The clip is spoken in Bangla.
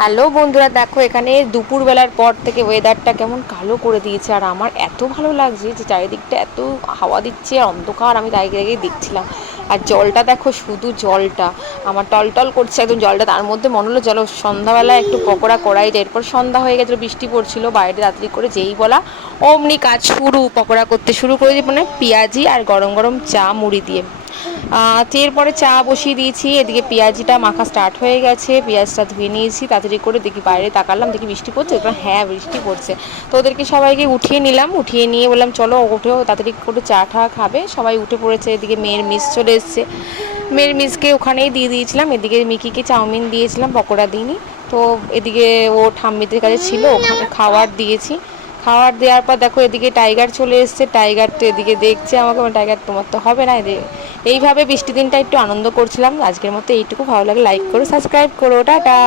হ্যালো বন্ধুরা, দেখো এখানে দুপুরবেলার পর থেকে ওয়েদারটা কেমন কালো করে দিয়েছে। আর আমার এত ভালো লাগছে যে চারিদিকটা এত হাওয়া দিচ্ছে আর অন্ধকার, আমি দাঁড়িয়ে দাঁড়িয়ে দেখছিলাম। আর জলটা দেখো, শুধু জলটা আমার টলটল করছে একদম জলটা। তার মধ্যে মনে হলো চলো সন্ধ্যাবেলায় একটু পকোড়া করাই যায়। এরপর সন্ধ্যা হয়ে গেছিলো, বৃষ্টি পড়ছিল বাইরে, রাত্রি করে যেই বলা অমনি কাজ শুরু, পকোড়া করতে শুরু করে দিয়ে মানে পেঁয়াজি আর গরম গরম চা মুড়ি দিয়ে। এরপরে চা বসিয়ে দিয়েছি, এদিকে পেঁয়াজিটা মাখা স্টার্ট হয়ে গেছে, পেঁয়াজটা ধুয়ে নিয়েছি তাড়াতাড়ি করে। দেখি বাইরে তাকালাম, দেখি বৃষ্টি পড়ছে, দেখলাম হ্যাঁ বৃষ্টি পড়ছে। তো ওদেরকে সবাইকে উঠিয়ে নিলাম, উঠিয়ে নিয়ে বললাম চলো উঠেও তাড়াতাড়ি করে চা টা খাবে। সবাই উঠে পড়েছে। এদিকে মেয়ের মিস চলে এসছে, মেয়ের মিসকে ওখানেই দিয়ে দিয়েছিলাম। এদিকে মিকিকে চাউমিন দিয়েছিলাম, পকোড়া দিইনি। তো এদিকে ও ঠাম্মিদের কাছে ছিল, ওখানে খাবার দিয়েছি। খাবার দেওয়ার পর দেখো এদিকে টাইগার চলে এসছে। টাইগার তো এদিকে দেখছে আমাকে, টাইগার তোমার তো হবে না। এইভাবে বৃষ্টি দিনটা একটু আনন্দ করছিলাম। আজকের মতো এইটুকু, ভালো লাগে লাইক করো, সাবস্ক্রাইব করো, টাটা।